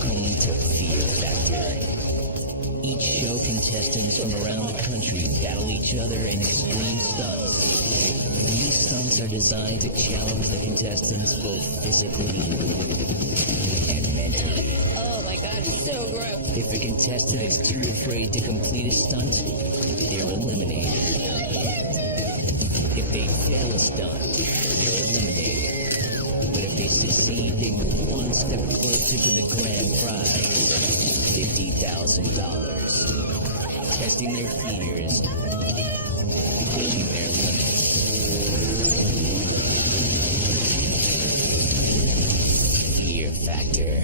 Welcome to Fear Factor. Each show, contestants from around the country battle each other in extreme stunts. These stunts are designed to challenge the contestants both physically and mentally. Oh my god, it's so gross. If a contestant is too afraid to complete a stunt, they're eliminated. If they fail a stunt, they're eliminated. But if they succeed, they move one step closer to the grand prize, $50,000. Testing their fears, pushing their limits. Fear Factor.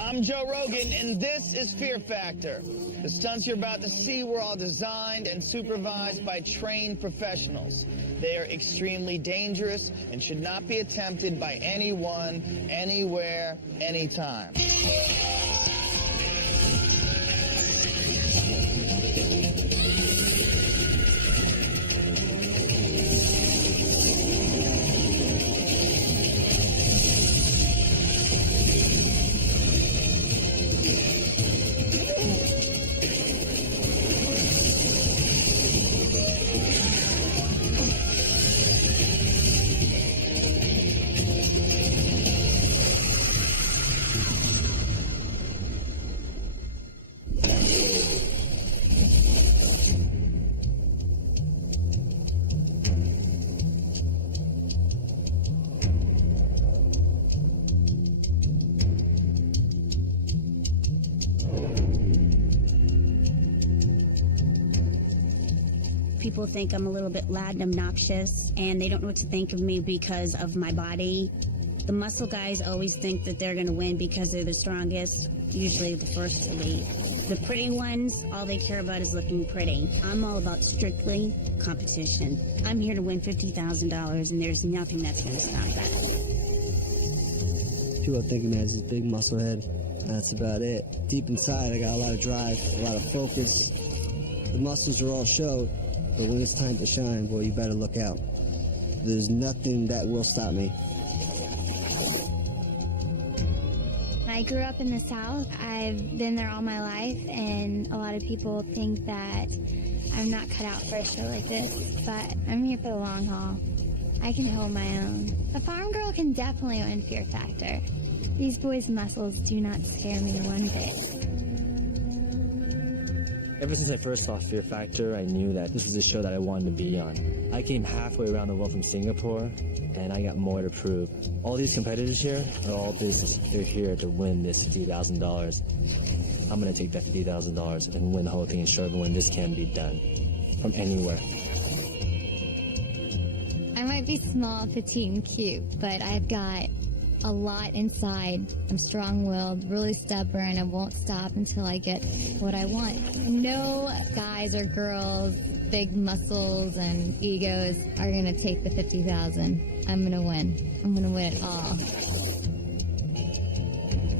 I'm Joe Rogan, and this is Fear Factor. The stunts you're about to see were all designed and supervised by trained professionals. They are extremely dangerous and should not be attempted by anyone, anywhere, anytime. People think I'm a little bit loud and obnoxious, and they don't know what to think of me because of my body. The muscle guys always think that they're going to win because they're the strongest, usually the first to leave. The pretty ones, all they care about is looking pretty. I'm all about strictly competition. I'm here to win $50,000, and there's nothing that's going to stop that. People think of me as this big muscle head. That's about it. Deep inside, I got a lot of drive, a lot of focus. The muscles are all show. But when it's time to shine, boy, you better look out. There's nothing that will stop me. I grew up in the South. I've been there all my life, and a lot of people think that I'm not cut out for a show like this, but I'm here for the long haul. I can hold my own. A farm girl can definitely win Fear Factor. These boys' muscles do not scare me one bit. Ever since I first saw Fear Factor, I knew that this was a show that I wanted to be on. I came halfway around the world from Singapore, and I got more to prove. All these competitors here are all business. They're here to win this $50,000. I'm going to take that $50,000 and win the whole thing and show everyone this can be done from anywhere. I might be small, petite, and cute, but I've got a lot inside. I'm strong-willed, really stubborn, and won't stop until I get what I want. No guys or girls, big muscles and egos are gonna take the $50,000. I'm gonna win. I'm gonna win it all.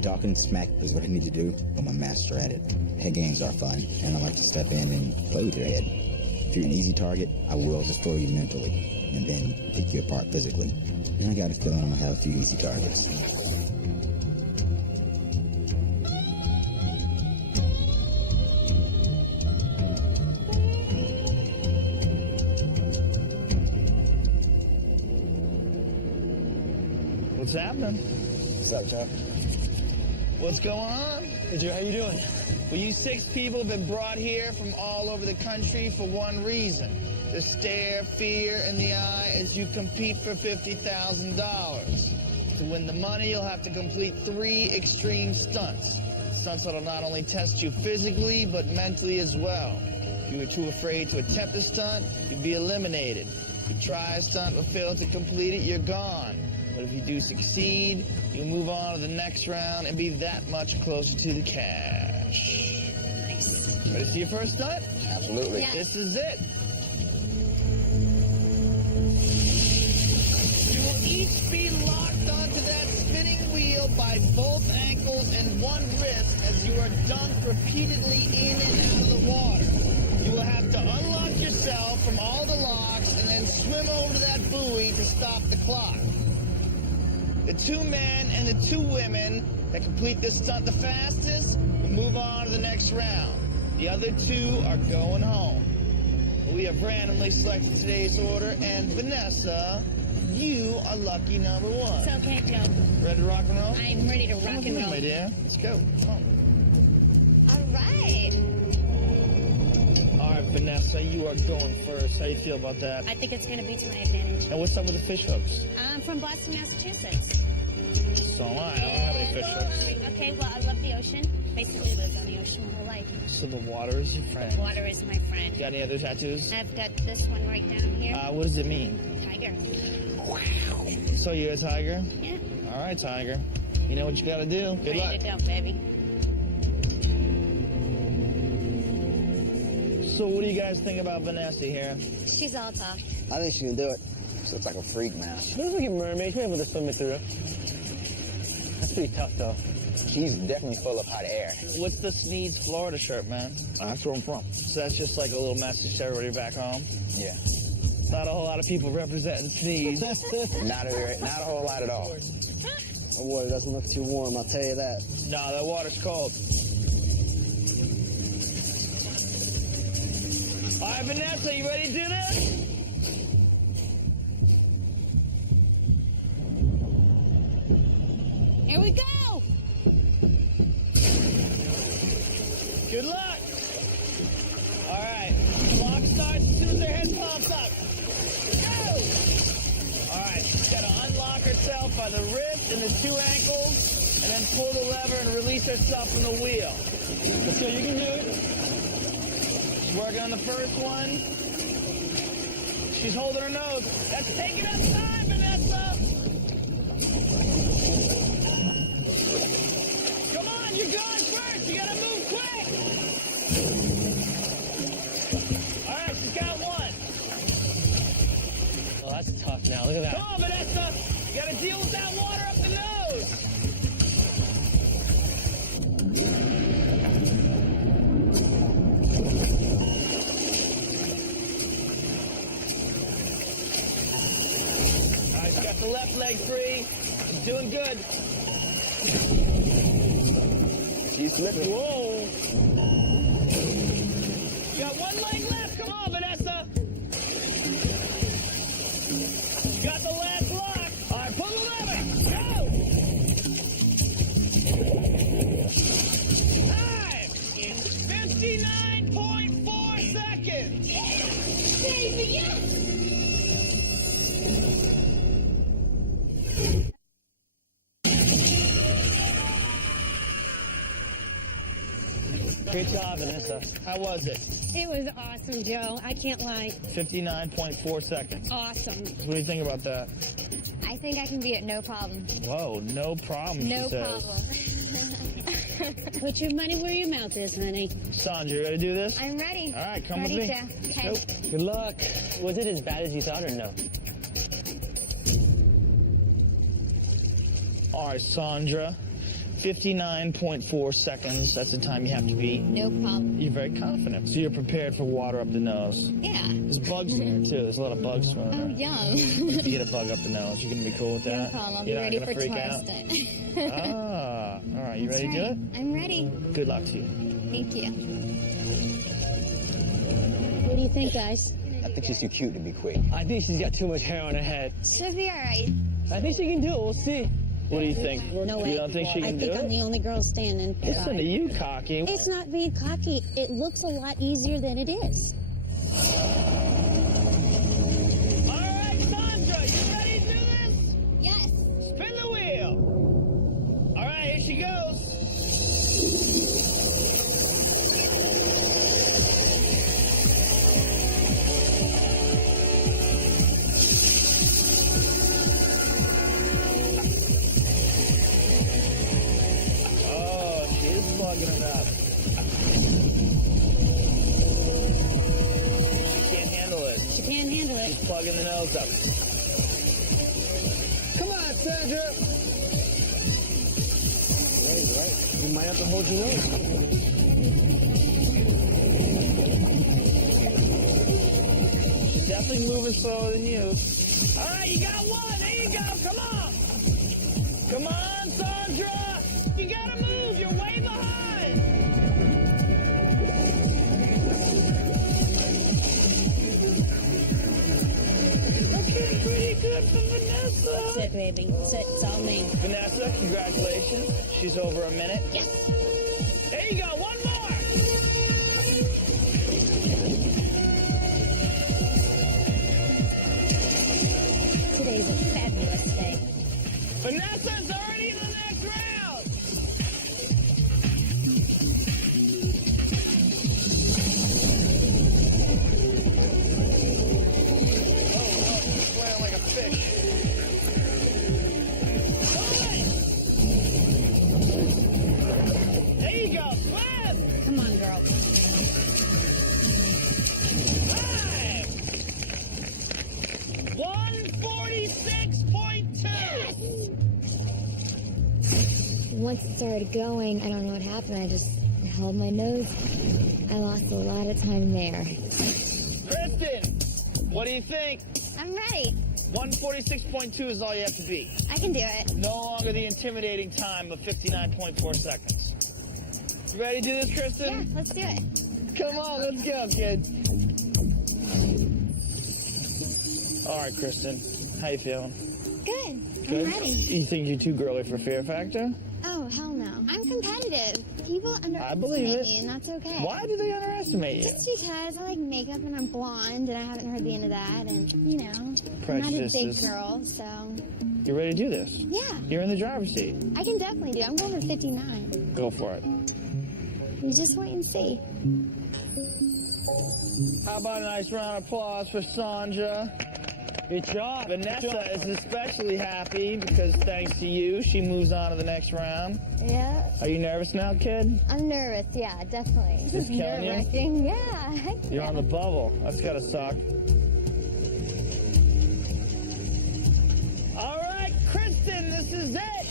Talking smack is what I need to do. I'm a master at it. Head games are fun, and I like to step in and play with your head. If you're an easy target, I will destroy you mentally, and then pick you apart physically. And I got a feeling I'm gonna have a few easy targets. What's happening? What's up, Chuck? What's going on? Hey, Joe, how you doing? Well, you 6 people have been brought here from all over the country for one reason: to stare fear in the eye as you compete for $50,000. To win the money, you'll have to complete 3 extreme stunts. Stunts that'll not only test you physically, but mentally as well. If you were too afraid to attempt a stunt, you'd be eliminated. If you try a stunt but fail to complete it, you're gone. But if you do succeed, you move on to the next round and be that much closer to the cash. Nice. Ready to see your first stunt? Absolutely. Yeah. This is it. You will each be locked onto that spinning wheel by both ankles and one wrist as you are dunked repeatedly in and out of the water. You will have to unlock yourself from all the locks and then swim over to that buoy to stop the clock. The 2 men and the 2 women that complete this stunt the fastest will move on to the next round. The other two are going home. We have randomly selected today's order, and Vanessa, you are lucky number one. It's okay, Joe. Ready to rock and roll? I'm ready to rock and roll. My dear. Let's go. Come on. All right. All right, Vanessa, you are going first. How do you feel about that? I think it's going to be to my advantage. And what's up with the fish hooks? I'm from Boston, Massachusetts. So am I. I don't have any fish hooks. Okay, well, I love the ocean. Basically lived on the ocean my whole life. So the water is your friend. Water is my friend. You got any other tattoos? I've got this one right down here. What does it mean? Tiger. So you're a tiger? Yeah. All right, tiger. You know what you got to do. Good luck. Ready to go, baby. So what do you guys think about Vanessa here? She's all talk. I think she can do it. She looks like a freak now. She looks like a mermaid. She'll be able to swim it through. That's pretty tough, though. She's definitely full of hot air. What's the Sneeds Florida shirt, man? That's where I'm from. So that's just like a little message to everybody back home? Yeah. Not a whole lot of people representing Sneeds. Not a whole lot at all. The water doesn't look too warm, I'll tell you that. No, that water's cold. All right, Vanessa, you ready to do this? Here we go. Good luck. All right, clock starts as soon as their head pops up. Go! All right, she's got to unlock herself by the wrist and the two ankles, and then pull the lever and release herself from the wheel. Let's go, you can do it. She's working on the first one. She's holding her nose. That's taking up time, Vanessa. Come on, you're going first. You gotta move quick. All right, she's got one. Oh, that's tough now. Look at that. Come on, Vanessa. You gotta deal with that water up the nose. All right, she's got the left leg free. She's doing good. She's slipping. Whoa. You got one leg left. Come on, Vanessa. You got the last lock. All right, pull the lever. Go. Time. 59.4 seconds. Baby, yes. Great job, Vanessa. How was it? It was awesome, Joe. I can't lie. 59.4 seconds. Awesome. What do you think about that? I think I can be it, no problem. Whoa, no problem, No she says. problem. Put your money where your mouth is, honey. Sandra, you ready to do this? I'm ready. All right, come ready with me. to. Let's Okay. go. Good luck. Was it as bad as you thought or no? All right, Sandra. 59.4 seconds. That's the time you have to beat. No problem. You're very confident. So you're prepared for water up the nose. Yeah. There's bugs in there, too. There's a lot of bugs swimming Oh, there. yum. If you get a bug up the nose, you're going to be cool with No that? problem. I'll be You're ready not for going to freak out? Tarzan. Ah, all right. You ready to do it? I'm ready. Good luck to you. Thank you. What do you think, guys? I think she's too cute to be quick. I think she's got too much hair on her head. She'll be all right. I think she can do it. We'll see. What do you think? No way. You don't think she I can do think it? I'm the only girl standing. Listen to you, cocky. It's not being cocky. It looks a lot easier than it is. All right, Sandra, you ready to do this? Yes. Spin the wheel. All right, here she goes. Oh, she is plugging it up. She can't handle it. She can't handle it. She's plugging the nose up. Come on, Sandra. Right. You might have to hold your nose. She's definitely moving slower than you. All right, you got one. There you go. Come on. Come on, Sandra. you gotta move. You're way behind. Looking pretty good for Vanessa. That's it, baby. That's it. It's all me. Vanessa, congratulations. She's over a minute. Yes. There you go. One more. Today's a fabulous day. Vanessa's already in the next round. Oh, sweating like a fish. There you go, swim! Come on, girl. Five! 146.2! Once it started going, I don't know what happened. I just held my nose. I lost a lot of time there. Kristen, what do you think? I'm ready. 146.2 is all you have to beat. I can do it. No longer the intimidating time of 59.4 seconds. You ready to do this, Yeah, Kristen? let's do it. Come on, let's go, kid. All right, Kristen, how you feeling? Good. Good? I'm ready. You think you're too girly for Fear Factor? Oh, hell no. I'm competitive. People I believe underestimate it. me, and that's okay. Why do they underestimate you? Just because I like makeup and I'm blonde, and I haven't heard the end of that, and, you know, I'm not a big Prejudices. girl, so, You ready to do this? yeah. You're in the driver's seat. I can definitely do it. I'm going for 59. Go for it. You just wait and see. How about a nice round of applause for Sandra? Good job. Vanessa is especially happy because thanks to you, she moves on to the next round. Yeah. Are you nervous now, kid? I'm nervous, yeah, definitely. Is this killing you? nerve-wracking. Yeah. You're on the bubble. That's gotta suck. All right, Kristen, this is it.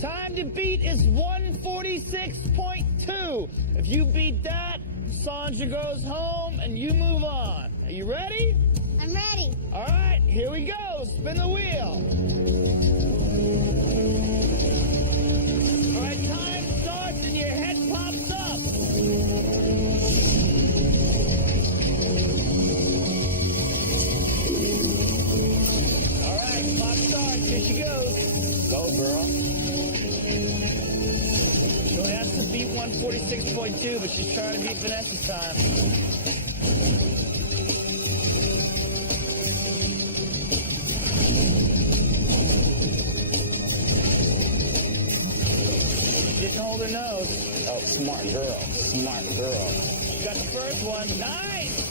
Time to beat is 146.2. If you beat that, Sandra goes home and you move on. Are you ready? I'm ready. All right, here we go. Spin the wheel. All right, time starts and your head pops up. All right, clock starts. Here she goes. Go, girl. She only has to beat 146.2, but she's trying to beat Vanessa's time. Didn't hold her nose. Oh, smart girl. Smart girl. Got the first one. Nice!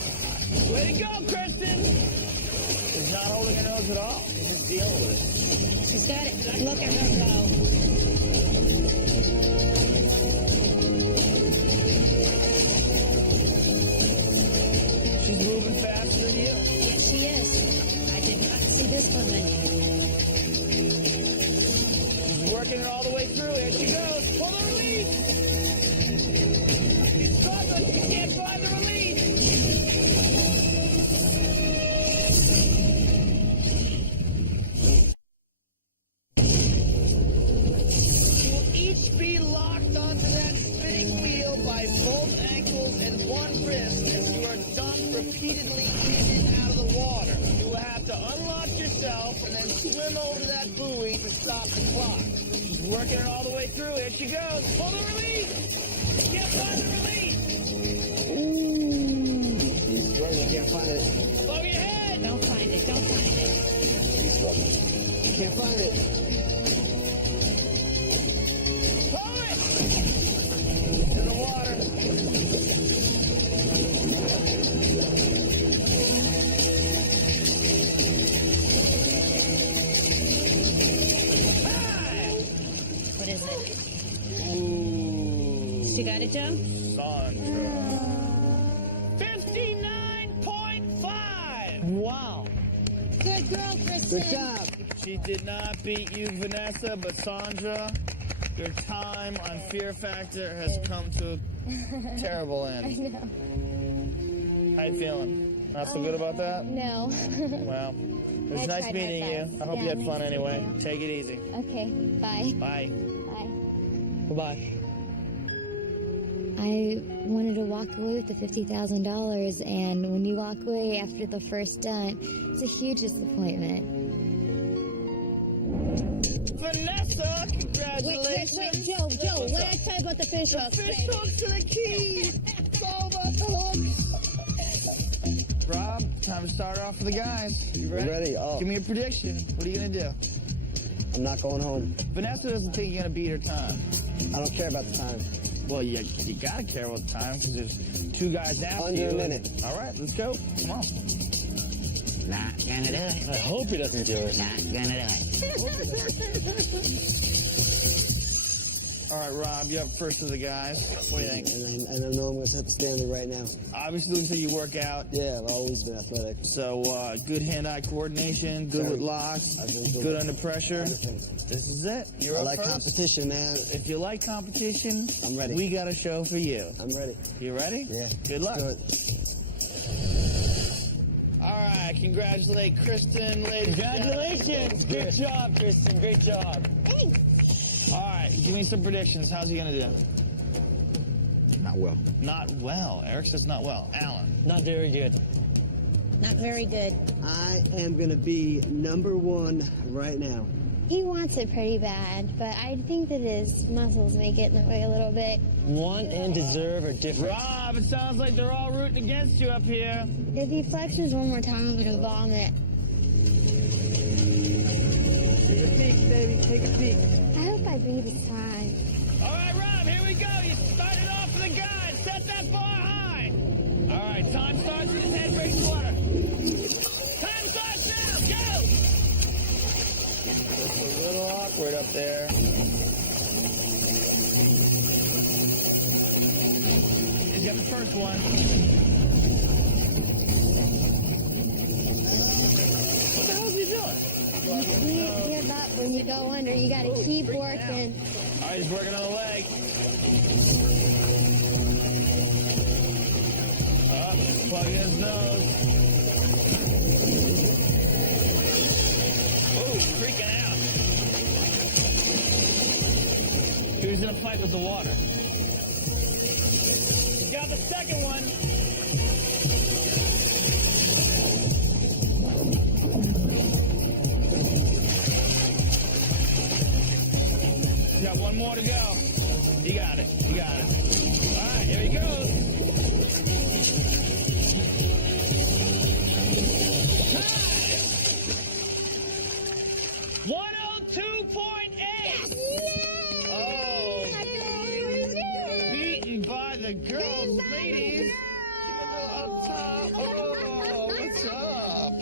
Way to go, Kristen! She's not holding her nose at all. She's just dealing with it. She's got it. Look at her go. She's moving faster than you. Yes, she is. I did not see this coming. She's working her all the way through. Here she goes. Pull the release! Struggle. She can't find the release. You will each be locked onto that spinning wheel by both ankles and one wrist as you are dumped repeatedly in and out of the water. You will have to unlock yourself and then swim over that buoy to stop the clock. She's working it all the way through. Here she goes. Pull the release! Can't find the release! He's struggling, can't find it. Above your head! Don't find it. Don't find it. He's struggling. Can't find it. Pull it! To the water. What is it? Ooh. She got it, Joe? Sandra. 59.5! Wow. Good girl, Kristen. Good job. She did not beat you, Vanessa, but Sandra, your time on Fear Factor has come to a terrible end. I know. How you feeling? Not so good about that? No. Well, it was I nice tried my meeting best. you. I hope you Yeah, had fun nice anyway. meeting you. Take it easy. Okay, bye. Bye. Bye. Goodbye. I wanted to walk away with the $50,000, and when you walk away after the first stunt, it's a huge disappointment. Vanessa, congratulations. Wait, Joe, what did I tell you about the fish hooks? Fish hooks to the key. It's all about the hooks. Rob, time to start off for the guys. You ready? Ready. Oh. Give me a prediction. What are you going to do? I'm not going home. Vanessa doesn't think you're going to beat her time. I don't care about the time. Well, you got to care about the time because there's two guys after you. Under a minute. All right, let's go. Come on. Not gonna do it. I hope he doesn't do it. Not gonna do it. All right, Rob, you're up first of the guys. What do you think? And I know I'm going to set the standard right now. Obviously, looks like you work out. Yeah, I've always been athletic. So, good hand-eye coordination, good with locks, I've been doing good under pressure. everything. This is it. You're I up like first. competition, man. If you like competition, I'm ready. we got a show for you. I'm ready. You ready? Yeah. Good luck. Let's do it. All right, congratulate Kristen, ladies and gentlemen. Congratulations. Good job, Kristen. Great job. All right, give me some predictions. How's he going to do? Not well. Not well. Eric says not well. Alan. Not very good. Not very good. I am going to be #1 right now. He wants it pretty bad, but I think that his muscles may get in the way a little bit. Want and deserve are different. Rob, it sounds like they're all rooting against you up here. If he flexes one more time, I'm gonna vomit. Take a peek, baby. Take a peek. I hope I beat his time. All right, Rob, here we go. You started off for the guys. Set that bar high. All right, time starts with his head breaks water. Time starts now. Go. It's a little awkward up there. He's got the first one. What the hell is he doing? You give up when you go under. You gotta keep working. All right, he's working on the leg. Oh, plugging his nose. Ooh, he's freaking out. He was in a fight with the water. He got the second one. He's got one more to go. You got it. You got it. All right, here he goes. 102.8. Oh, beaten by the girls, ladies. Keep it a little up top. Oh, what's up?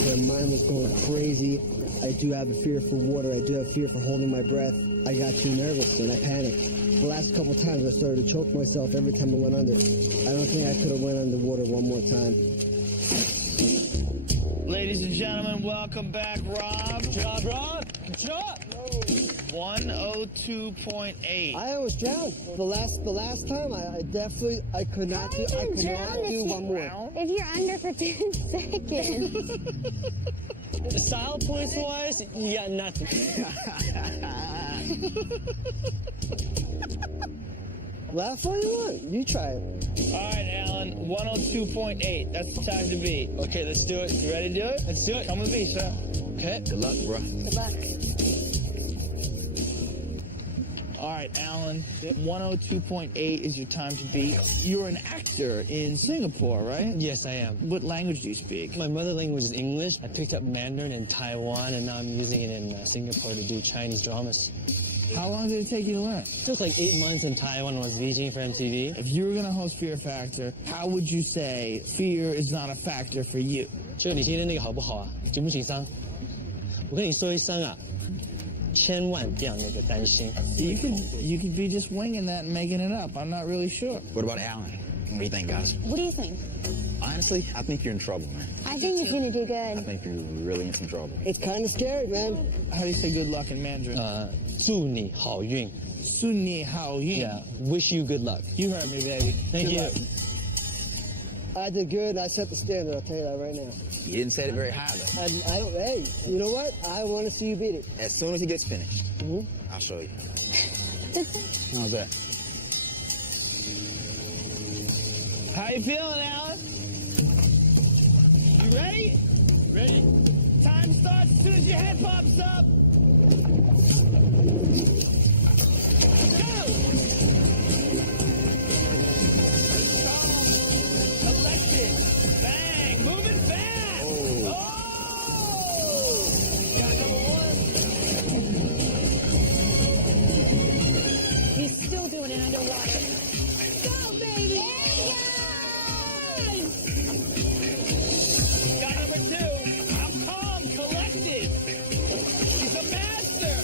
My mind was going crazy. I do have a fear for water. I do have fear for holding my breath. I got too nervous and I panicked. The last couple times I started to choke myself every time I went under. I don't think I could have went underwater one more time. Ladies and gentlemen, welcome back, Rob. Good job, Rob. Good job. 102.8. I almost drowned. The last time I definitely could not do one more. If you're under for 10 seconds. Style points wise, you got nothing. Laugh all you want. You try it. All right, Alan, 102.8. That's the time to beat. Okay, let's do it. You ready to do it? Let's do it. Come with me, sir. Okay. Good luck, bro. Good luck. All right, Alan, 102.8 is your time to beat. You're an actor in Singapore, right? Yes, I am. What language do you speak? My mother language is English. I picked up Mandarin in Taiwan, and now I'm using it in Singapore to do Chinese dramas. How long did it take you to learn? It took like 8 months in Taiwan when I was VJing for MTV. If you were going to host Fear Factor, how would you say fear is not a factor for you? 就你今天那个好不好啊？紧不紧张？我跟你说一声啊，千万不要那个担心。 You could be just winging that and making it up. I'm not really sure. What about Alan? What do you think, guys? What do you think? Honestly, I think you're in trouble, man. I think he's gonna do I good. think you're really in some trouble. It's kind of scary, man. How do you say good luck in Mandarin? 祝你好运。 Sunni Hao Yin. Yeah, wish you good luck. You heard me, baby. Thank Good you. luck. I did good, and I set the standard. I'll tell you that right now. You didn't set it very high, though. I don't. Hey, you know what? I want to see you beat it. As soon as he gets finished, I'll show you. How's that? How you feeling, Alan? You ready? Ready. Time starts as soon as your head pops up. Go! Calm, collected, bang, moving fast. Oh! Got number one. He's still doing it underwater. Go, baby! Got number two. I'm calm, collected. He's a master.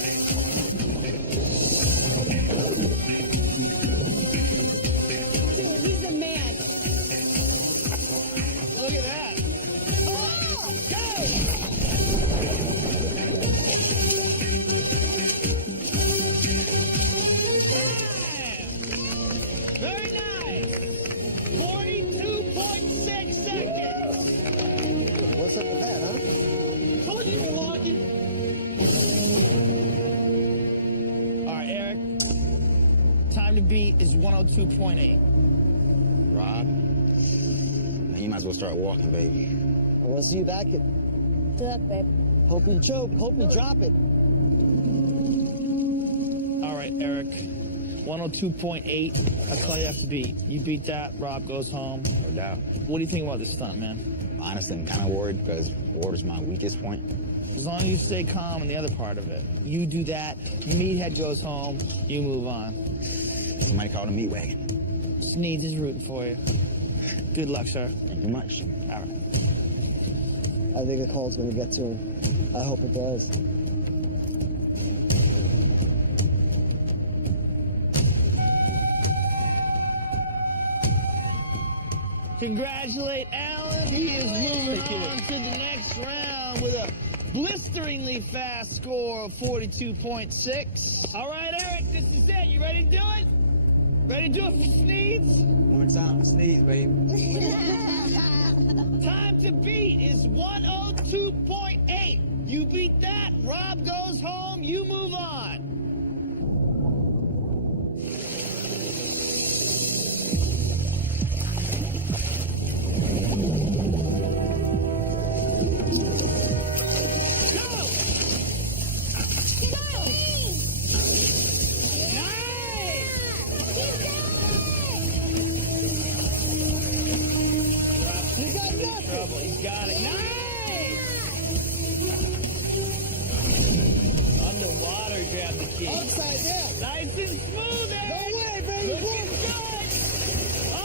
Dude, he's a man. Look at that. Oh, go! Bam! Very nice. 42.6 seconds. What's up with that, huh? Told you you're walking. All right, Eric. Time to beat is 102.8. Rob? You might as well start walking, baby. I want to see you back it. Good luck, babe. Hope you choke. Hope you drop it. All right, Eric. 102.8. That's all you have to beat. You beat that, Rob goes home. No doubt. What do you think about this stunt, man? Honestly, I'm kind of worried because water's my weakest point. As long as you stay calm in the other part of it. You do that, Meathead goes home, you move on. Somebody called a meat wagon. Sneeds is rooting for you. Good luck, sir. Thank you much. All right. I think the call's going to get to him. I hope it does. Congratulate Alan. He is moving on to the next round with a blisteringly fast score of 42.6. All right, Eric, this is it. You ready to do it? Ready to do it for Sneeds? One time for sneeze, baby. Time to beat is 102.8. You beat that, Rob goes home, you move on. He's got it. Nice! Underwater, grab the key. Upside down. Nice and smooth, Eric. No way, baby. Looking good. Oh,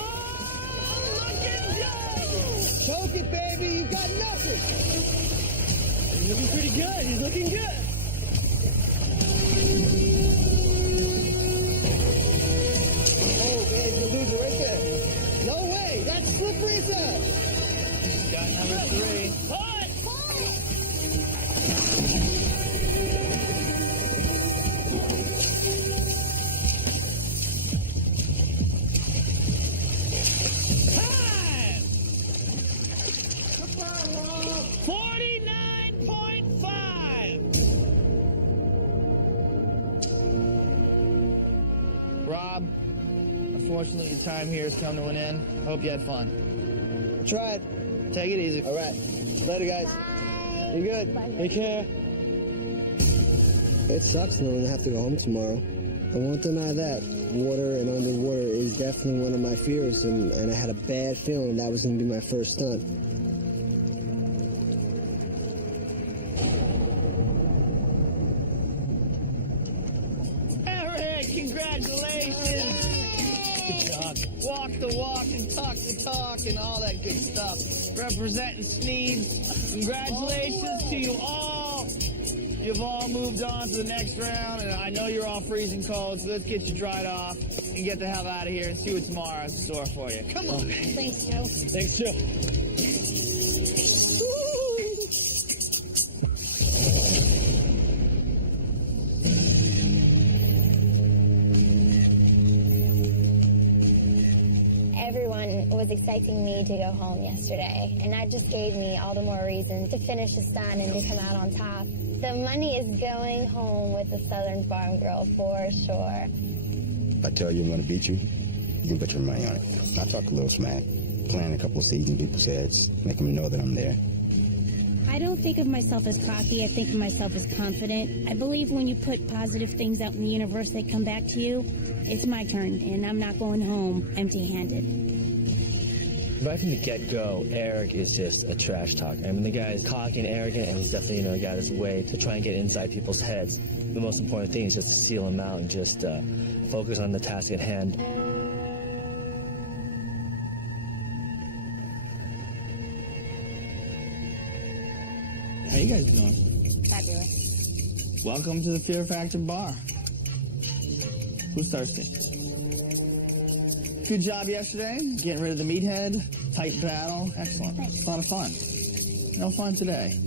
looking good. Choke it, baby. You got nothing. He's looking pretty good. He's looking good. Oh, baby, you lose it right there. No way. That's slippery as hell. Got number three. Putt! Time! 49.5. Rob, unfortunately your time here has come to an end. Hope you had fun. Tried. Take it easy. All right. Later, guys. Be good. Take care. It sucks knowing I have to go home tomorrow. I won't deny that. Water and underwater is definitely one of my fears, and I had a bad feeling that was going to be my first stunt. Eric, congratulations. Good job. Walk the walk and talk the talk and all that good stuff. Representing Sneeds. Congratulations to you all. You've all moved on to the next round, and I know you're all freezing cold, so let's get you dried off and get the hell out of here and see what tomorrow has in store for you. Come on. Thanks, Joe. Thanks, Joe. Everyone was expecting me to go home yesterday, and that just gave me all the more reason to finish the stunt and to come out on top. The money is going home with the Southern Farm Girl for sure. If I tell you I'm going to beat you, you can put your money on it. I talk a little smack, plant a couple of seeds in people's heads, make them know that I'm there. I don't think of myself as cocky. I think of myself as confident. I believe when you put positive things out in the universe, they come back to you. It's my turn, and I'm not going home empty-handed. Right from the get-go, Eric is just a trash talker. I mean, the guy is cocky and arrogant, and he's definitely, got his way to try and get inside people's heads. The most important thing is just to seal him out and just focus on the task at hand. How you guys doing? Fabulous. Welcome to the Fear Factor Bar. Who's thirsty? Good job yesterday, getting rid of the meathead, tight battle, excellent. Thanks. It's a lot of fun. No fun today.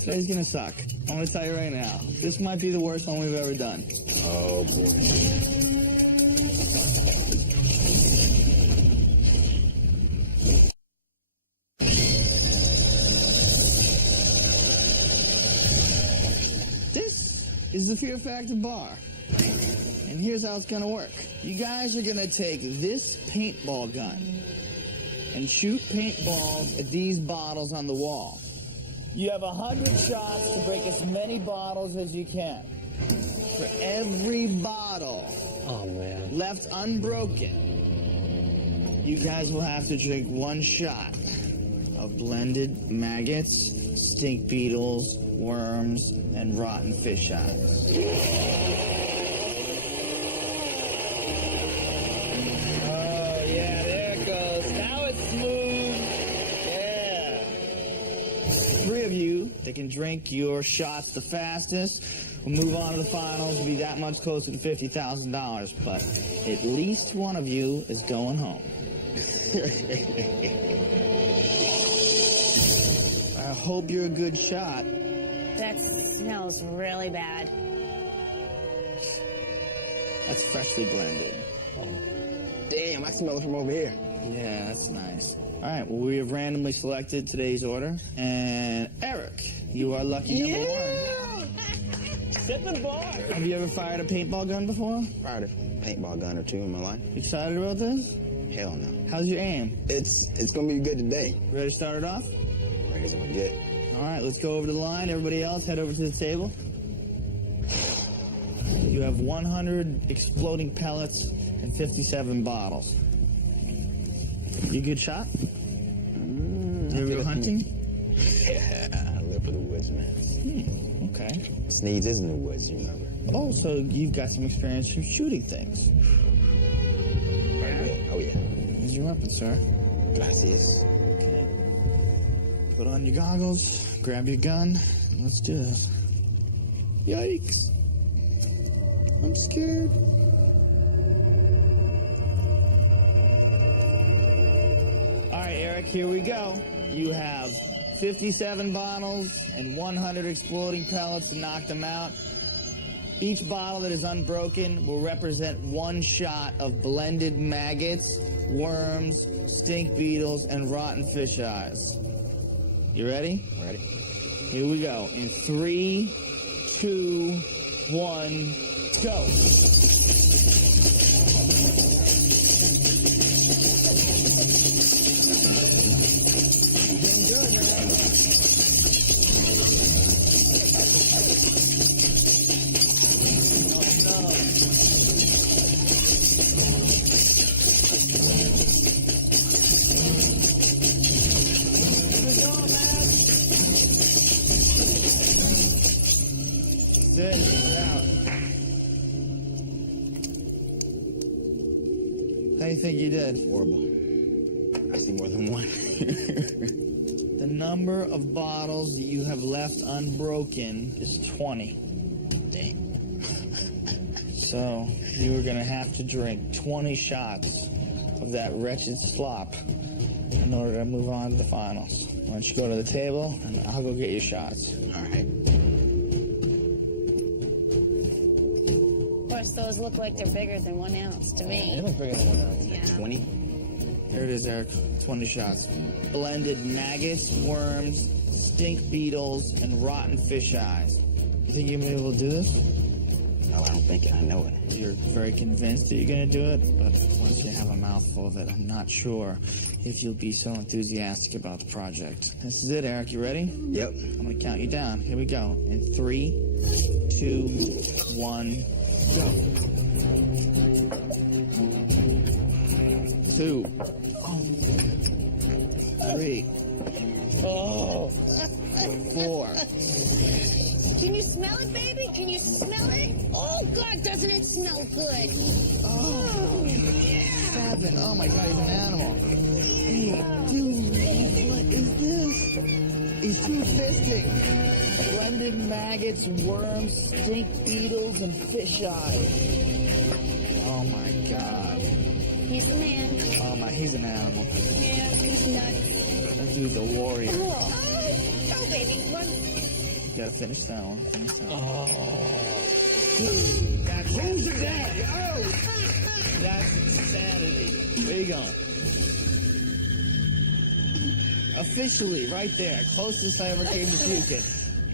Today's gonna suck. I'm gonna tell you right now, this might be the worst one we've ever done. Oh, boy. This is the Fear Factor Bar. And here's how it's gonna work. You guys are gonna take this paintball gun and shoot paintballs at these bottles on the wall. You have 100 shots to break as many bottles as you can. For every bottle left unbroken, you guys will have to drink 1 shot of blended maggots, stink beetles, worms, and rotten fish eyes. That can drink your shots the fastest. We'll move on to the finals. We'll be that much closer to $50,000, but at least one of you is going home. I hope you're a good shot. That smells really bad. That's freshly blended. Damn, I smell it from over here. Yeah, that's nice. All right, well, we have randomly selected today's order. And Eric, you are lucky number one. Sipping bar. Have you ever fired a paintball gun before? Fired a paintball gun or two in my life. Excited about this? Hell no. How's your aim? It's gonna be good today. Ready to start it off? Ready as I'm gonna get. All right, let's go over to the line. Everybody else, head over to the table. You have 100 exploding pellets and 57 bottles. You a good shot? You ever go hunting? Yeah, I live for the woods, man. Okay. Sneeze is in the woods, you remember? Oh, so you've got some experience from shooting things. Yeah. Oh, yeah. Here's your weapon, sir. Gracias. Okay. Put on your goggles, grab your gun, and let's do this. Yikes. I'm scared. All right, Eric, here we go. You have 57 bottles and 100 exploding pellets to knock them out. Each bottle that is unbroken will represent 1 shot of blended maggots, worms, stink beetles, and rotten fish eyes. You ready? Ready. Here we go. In 3, 2, 1, go. How do you think you did? Horrible. I see more than one. The number of bottles that you have left unbroken is 20. Dang. So you are going to have to drink 20 shots of that wretched slop in order to move on to the finals. Why don't you go to the table and I'll go get your shots. All right. Of course, those look like they're bigger than 1 ounce to me. They look bigger than 1 ounce. Yeah. 20? Here it is, Eric. 20 shots. Blended maggots, worms, stink beetles, and rotten fish eyes. You think you'll be able to do this? No, I don't think it. I know it. You're very convinced that you're going to do it, but once you have a mouthful of it, I'm not sure if you'll be so enthusiastic about the project. This is it, Eric. You ready? Yep. I'm going to count you down. Here we go. In 3, 2, 1, go. 2. 3. Oh. 4. Can you smell it, baby? Can you smell it? Oh, God, doesn't it smell good? Oh, yeah. 7. Oh, my God, he's an animal. 8. Dude, what is this? He's two-fisting. Blended maggots, worms, stink beetles, and fish eyes. Oh, my God. He's the man. Oh, my, he's an animal. Yeah, he's nuts. That dude's a warrior. Oh, go, baby. Run. You gotta finish that one. Finish that one. That's insanity. Oh! That's insanity. There you go. Officially, right there. Closest I ever came to puking.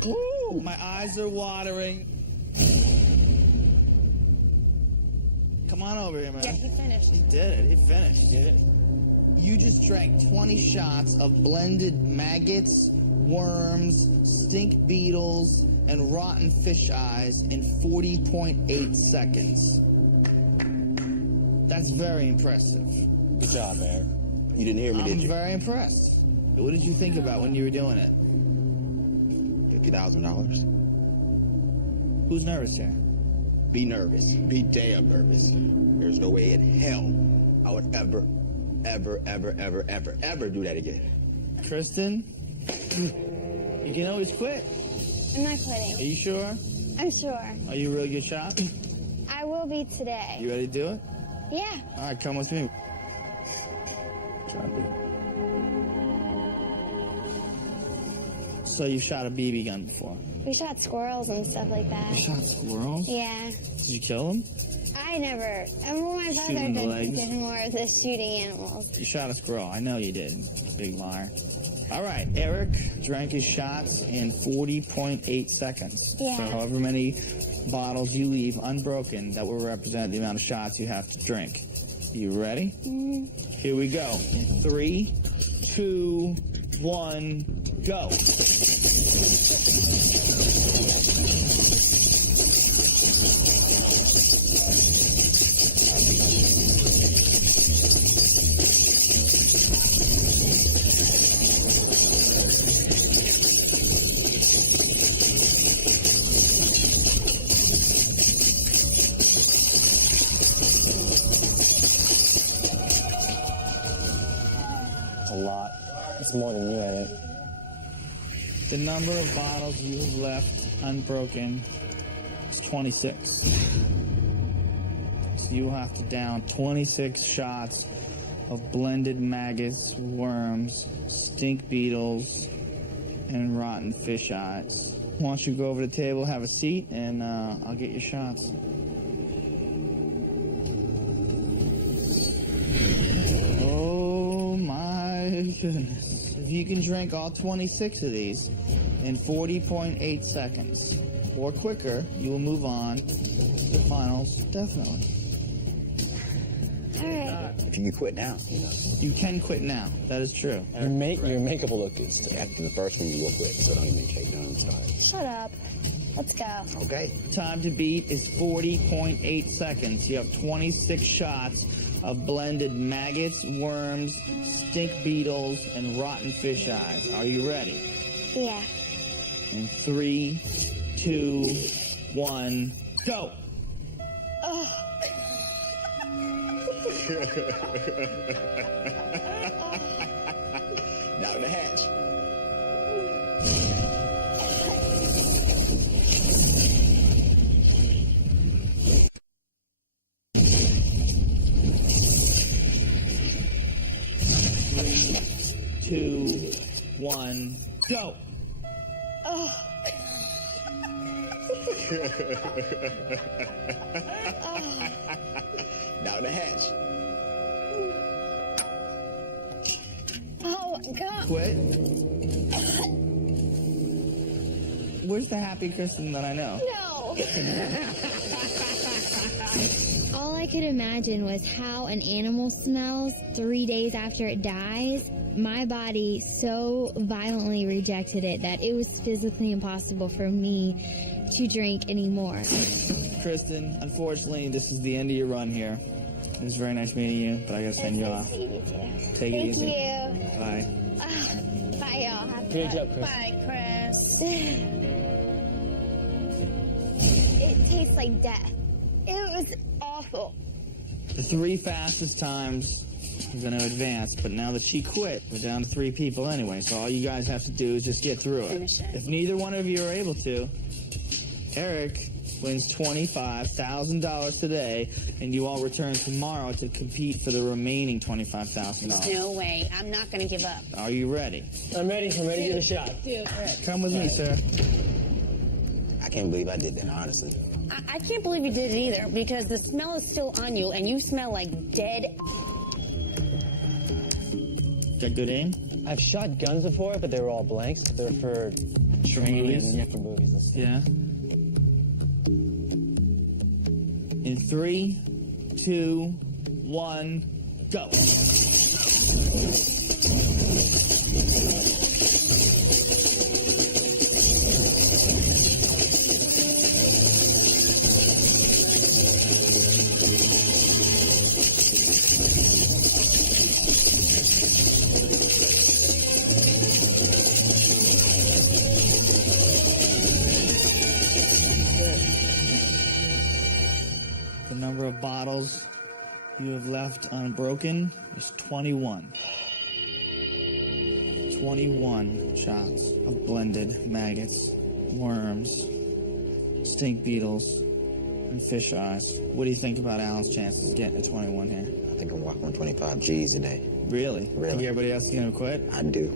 Ooh, my eyes are watering. Come on over here, man. Yeah, he finished. He did it. He finished. He did it. You just drank 20 shots of blended maggots, worms, stink beetles, and rotten fish eyes in 40.8 seconds. That's very impressive. Good job, Eric. You didn't hear me, did I'm you? very impressed. What did you think about when you were doing it? $50,000. Who's nervous here? Be nervous. Be damn nervous. There's no way in hell I would ever do that again. Kristen? You can always quit. I'm not quitting. Are you sure? I'm sure. Are you a really good shot? I will be today. You ready to do it? Yeah. All right, come with me. So you've shot a BB gun before? We shot squirrels and stuff like that. You shot squirrels? Yeah. Did you kill them? I never. Well, my Shoot brother in the legs? did more of the shooting animals. You shot a squirrel. I know you did. Big liar. All right, Eric drank his shots in 40.8 seconds. Yeah. So however many bottles you leave unbroken, that will represent the amount of shots you have to drink. You ready? Here we go. In 3, 2, 1, go. It's a lot. It's more than you had it. The number of bottles you have left unbroken is 26. So you have to down 26 shots of blended maggots, worms, stink beetles, and rotten fish eyes. Why don't you go over to the table, have a seat, and I'll get your shots. Oh my goodness. If you can drink all 26 of these in 40.8 seconds or quicker, you will move on to the finals, definitely. All right. If you can quit now. You can quit now. That is true. Your makeup will look good still. After the first one, you will quit, so don't even take no start. Shut up. Let's go. Okay? Time to beat is 40.8 seconds. You have 26 shots of blended maggots, worms, stink beetles, and rotten fish eyes. Are you ready? Yeah. In 3, 2, 1, go! Now the hatch. Two, one, go! Now the hatch. Oh, God. Quit. Where's the happy Kristen that I know? No. All I could imagine was how an animal smells 3 days after it dies. My body so violently rejected it that it was physically impossible for me to drink anymore. Kristen, unfortunately, this is the end of your run here. It was very nice meeting you, but I gotta send you off. Take it easy. Thank you. Bye. Bye, y'all. Have Great fun. job, Chris. Bye, Chris. It tastes like death. It was awful. The 3 fastest times are going to advance, but now that she quit, we're down to 3 people anyway, so all you guys have to do is just get through it. Finish it. If neither one of you are able to, Eric wins $25,000 today, and you all return tomorrow to compete for the remaining $25,000. No way. I'm not going to give up. Are you ready? I'm ready to give it a shot. Come with me, sir. I can't believe I did that, honestly. I can't believe you did it either, because the smell is still on you, and you smell like dead. Got good aim? I've shot guns before, but they were all blanks. They were for training movies? and for movies and stuff. Yeah. In 3, 2, 1, go. The number of bottles you have left unbroken is 21. 21 shots of blended maggots, worms, stink beetles, and fish eyes. What do you think about Alan's chances of getting a 21 here? I think I'm walking on 25 G's today. Really? Really. Think everybody else is going to quit? I do.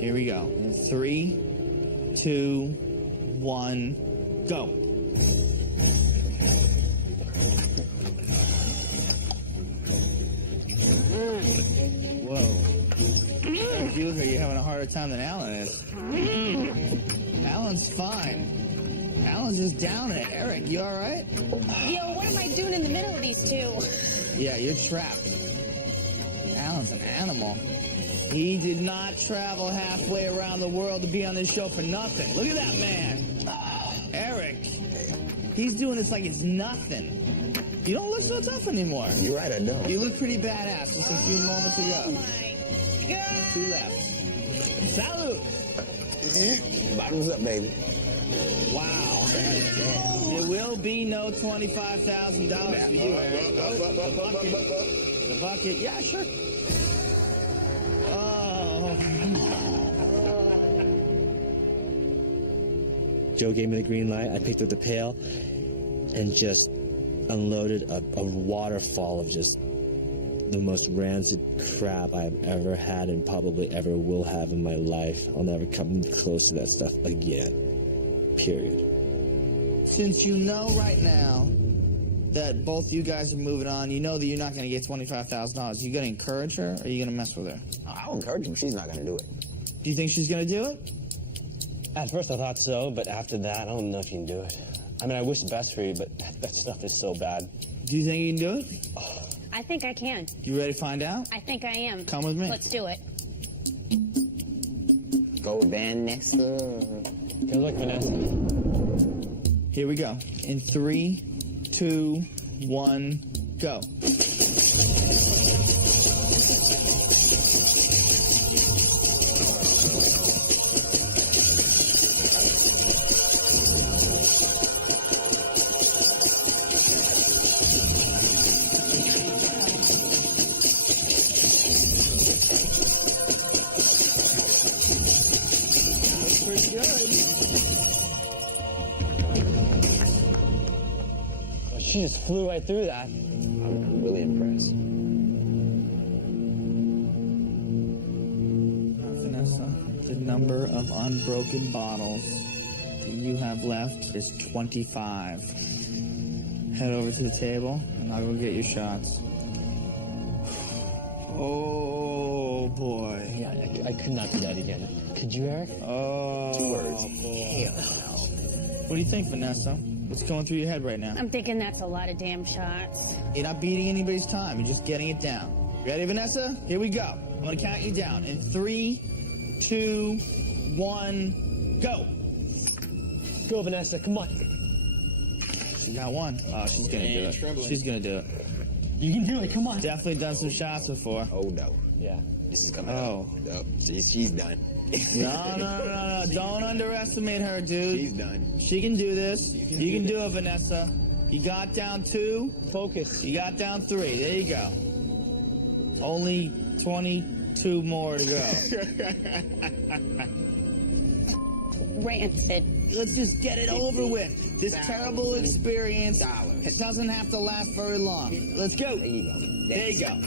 Here we go. In 3, 2, 1, go. Whoa. Eric, you look like you're having a harder time than Alan is. Alan's fine. Alan's just down it. Eric, you all right? Yo, what am I doing in the middle of these two? Yeah, you're trapped. Alan's an animal. He did not travel halfway around the world to be on this show for nothing. Look at that man. Eric, he's doing this like it's nothing. You don't look so tough anymore. You're right, I don't. You look pretty badass just a few moments ago. Oh my God. 2 left. Salute. Bottoms up, baby. Wow. There will be no $25,000 for you, Eric. The bucket. Yeah, sure. Oh. Joe gave me the green light. I picked up the pail and just unloaded a waterfall of just the most rancid crap I've ever had and probably ever will have in my life. I'll never come close to that stuff again. Period. Since you know right now that both you guys are moving on, you know that you're not going to get $25,000. You going to encourage her, or are you going to mess with her? I'll encourage him. She's not going to do it. Do you think she's going to do it? At first I thought so, but after that, I don't know if you can do it. I mean, I wish the best for you, but that stuff is so bad. Do you think you can do it? I think I can. You ready to find out? I think I am. Come with me. Let's do it. Go, Vanessa. Good luck, Vanessa. Here we go. In 3, 2, 1, go. Pretty good. Well, she just flew right through that. I'm really impressed. Now, Vanessa, the number of unbroken bottles that you have left is 25. Head over to the table, and I'll go get your shots. Oh, boy. Yeah, I could not do that again. Could you, Eric? Oh, 2 words. boy. What do you think, Vanessa? What's going through your head right now? I'm thinking that's a lot of damn shots. You're not beating anybody's time. You're just getting it down. Ready, Vanessa? Here we go. I'm going to count you down. In 3, 2, 1, go. Go, Vanessa. Come on. She got one. Oh, she's going to do it. Trembling. She's going to do it. You can do it. Come on. Definitely done some shots before. Oh, no. Yeah. This is coming Oh. up. Nope. She's done. No. Don't underestimate her, dude. She's done. She can do this. You can do it, Vanessa. You got down 2. Focus. You got down 3. There you go. Only 22 more to go. Rancid. Let's just get it over with. This terrible experience, it doesn't have to last very long. Let's go. There you go. There you go.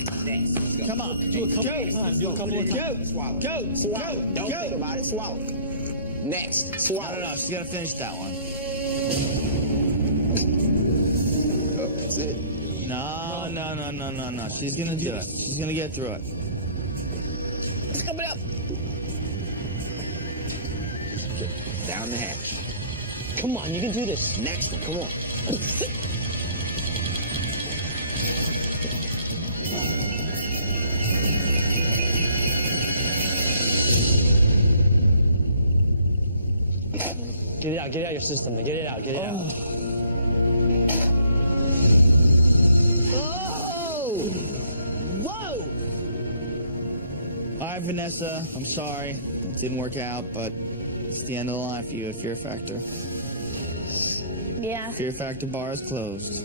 Come on. Do a couple of times. Do a couple of times. Swallow. Go. Swallow. Go. Don't Go. think about it. Swallow. Next. Swallow. No. She's got to finish that one. Oh, that's it. No. She's going to do it. She's going to get through it. Coming up. Down the hatch. Come on, you can do this. Next one. Come on. Get it out. Get it out of your system. Get it out. Get it out. Oh! Whoa! All right, Vanessa, I'm sorry. It didn't work out, but it's the end of the line for you at Fear Factor. Yeah, Fear Factor bar is closed.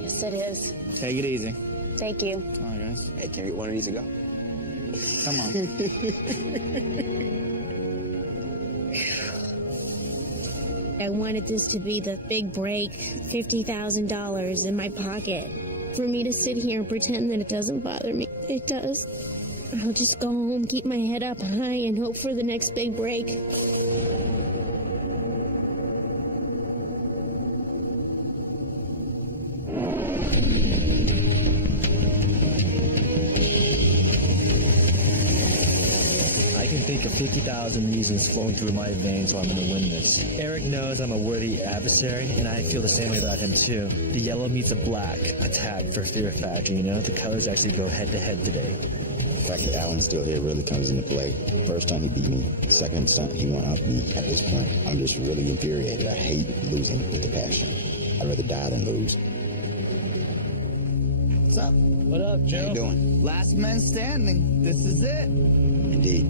yes it is. Take it easy. Thank you. All right, guys. Hey, can we get one of these to go? Come on. I wanted this to be the big break, $50,000 in my pocket. For me to sit here and pretend that it doesn't bother me. It does. I'll just go home, keep my head up high, and hope for the next big break. I can think of 50,000 reasons flowing through my veins why I'm going to win this. Eric knows I'm a worthy adversary, and I feel the same way about him too. The yellow meets a black attack for Fear Factor, you know? The colors actually go head to head today. The fact that Alan's still here really comes into play. First time he beat me, second time he went out me. At this point, I'm just really infuriated. I hate losing with a passion. I'd rather die than lose. What's up? What up, Joe? How you doing? Last man standing. This is it. Indeed.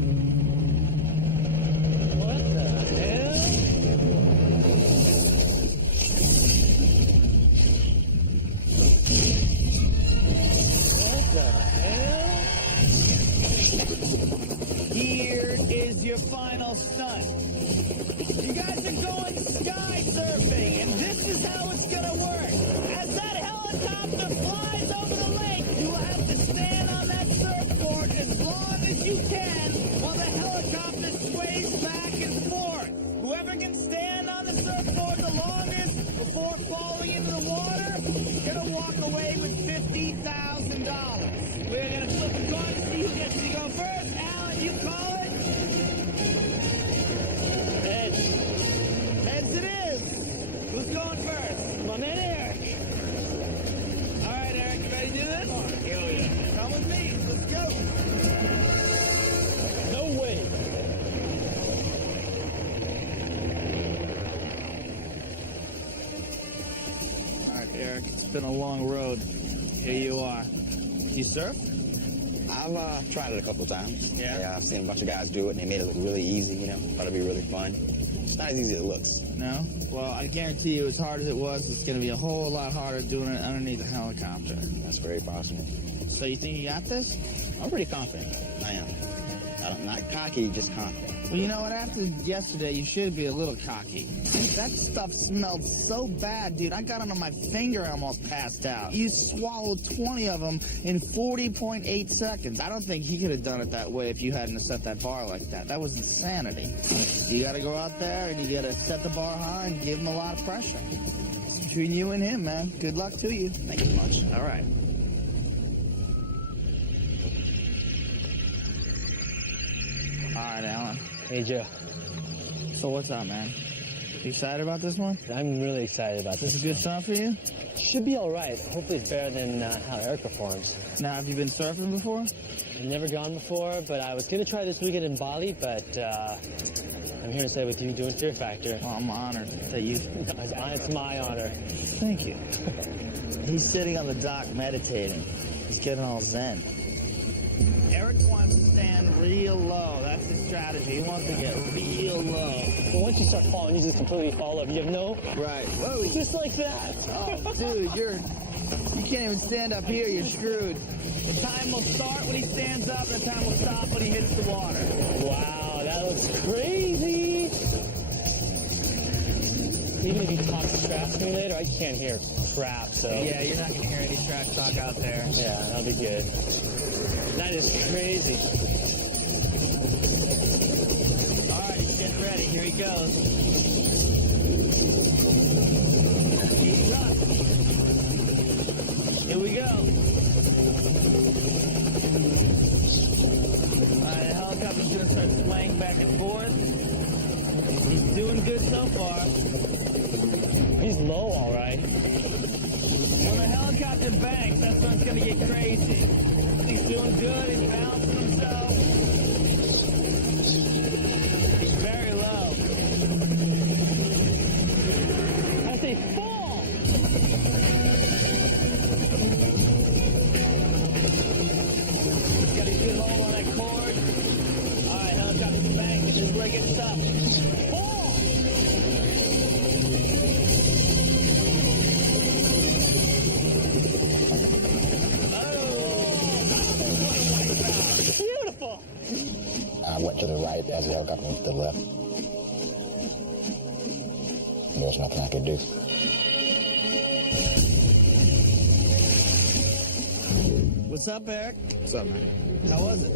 What the hell? What the hell? Here is your final stunt. You guys are going sky surfing, and this is how it's gonna work. As that helicopter flies over the lake, you will have to stand on that surfboard as long as you can while the helicopter sways back and forth. Whoever can stand on the surfboard the longest before falling into the water is gonna walk away with $50,000. We're gonna flip a coin to see who gets to go first. Alan, you call it? Heads. Heads it is. Who's going first? My man Eric. All right, Eric, you ready to do this? Hell yeah. Come with me. Let's go. No way. All right, Eric, it's been a long road. Here you are. You surf? I've tried it a couple times. Yeah? I've seen a bunch of guys do it, and they made it look really easy, you know. Thought it'd be really fun. It's not as easy as it looks. No? Well, I guarantee you, as hard as it was, it's going to be a whole lot harder doing it underneath a helicopter. That's very possible. So you think you got this? I'm pretty confident. I am. I'm not cocky, just confident. Well, you know what? After yesterday, you should be a little cocky. That stuff smelled so bad, dude. I got it on my finger and almost passed out. You swallowed 20 of them in 40.8 seconds. I don't think he could have done it that way if you hadn't set that bar like that. That was insanity. You got to go out there and you got to set the bar high and give him a lot of pressure. It's between you and him, man. Good luck to you. Thank you much. All right. All right, Alan. Hey, Joe. So what's up, man? You excited about this one? I'm really excited about This this. is a good song for you? Should be all right. Hopefully it's better than how Eric performs. Now, have you been surfing before? I've never gone before, but I was going to try this weekend in Bali, but I'm here to say with you doing Fear Factor. Well, I'm honored that you... It's my honor. Thank you. He's sitting on the dock meditating. He's getting all zen. Eric wants to stand real low. That's his strategy. He wants to get real low. Well, once you start falling, you just completely fall over. You have no... Right. Whoa. Just like that. Oh, dude, you can't even stand up here. You're screwed. The time will start when he stands up, and the time will stop when he hits the water. Wow, that looks crazy. Even if he pops the trash to me later, I can't hear crap, so... Yeah, you're not going to hear any trash talk out there. Yeah, that'll be good. That is crazy. All right, he's getting ready. Here he goes. He's done. Here we go. All right, the helicopter's going to start swaying back and forth. He's doing good so far. He's low, all right. When the helicopter banks, that's when it's going to get crazy. He's doing good. He's balancing himself. Very low. I say fall! He's got a good hold on that cord. All right, helicopter's bank. This is where it gets tough. Fall! Beautiful! I went to the right as the helicopter went to the left. There's nothing I could do. What's up, Eric? What's up, man? How was it?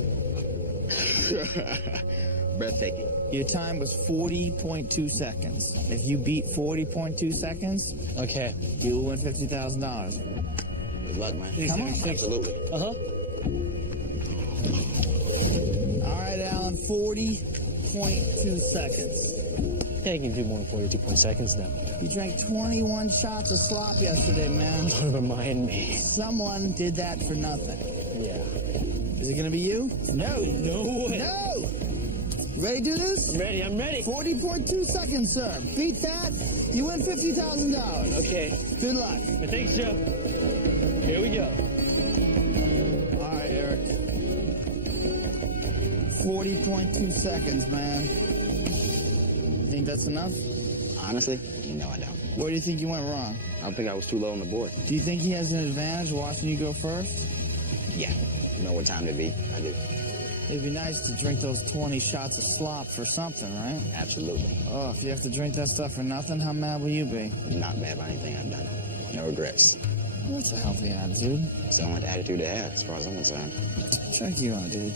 Breathtaking. Your time was 40.2 seconds. If you beat 40.2 seconds, Okay. you will win $50,000. Good luck, man. Come on. Absolutely. Uh-huh. All right, Alan, 40.2 seconds. Yeah, you can do more than 42 seconds now. You drank 21 shots of slop yesterday, man. Don't remind me. Someone did that for nothing. Yeah. Is it gonna be you? No. No way. No! Ready to do this? I'm ready, I'm ready. 40.2 seconds, sir. Beat that, you win $50,000. Okay. Good luck. Thanks, Joe. Here we go. All right, Eric. 40.2 seconds, man. You think that's enough? Honestly, no, I don't. Where do you think you went wrong? I think I was too low on the board. Do you think he has an advantage watching you go first? Yeah. Know what time to be. I do. It'd be nice to drink those 20 shots of slop for something, right? Absolutely. Oh, if you have to drink that stuff for nothing, how mad will you be? Not mad about anything I've done. No regrets. Well, that's a healthy attitude. It's the only attitude to have, as far as I'm concerned. Check you out, dude.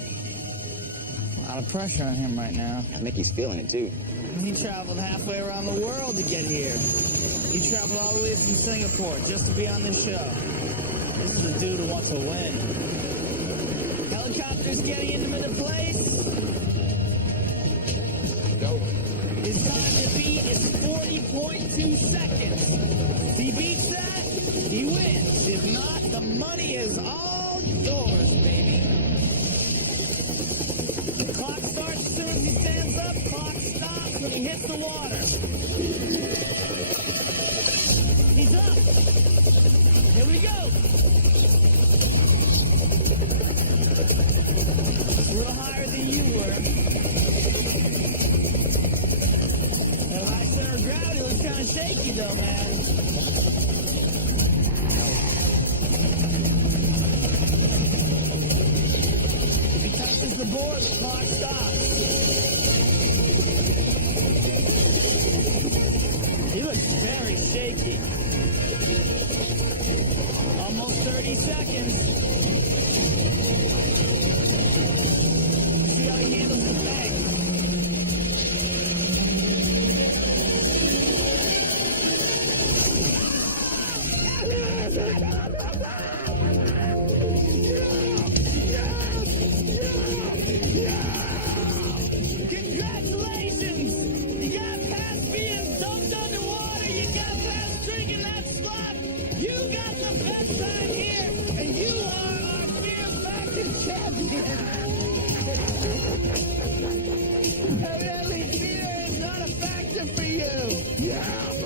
A lot of pressure on him right now. I think he's feeling it, too. He traveled halfway around the world to get here. He traveled all the way from Singapore just to be on this show. This is a dude who wants to win. Helicopter's getting into the place. Go. His time to beat is 40.2 seconds. If he beats that, he wins. If not, the money is all yours, baby. The clock starts as soon as he stands up. Clock stops when he hits the water. He's up. Here we go. It's a little higher than you were. That high center of gravity looks kind of shaky, though, man. If he touches the board, the clock stops. He looks very shaky. Almost 30 seconds. See how he handles the bank. Yeah.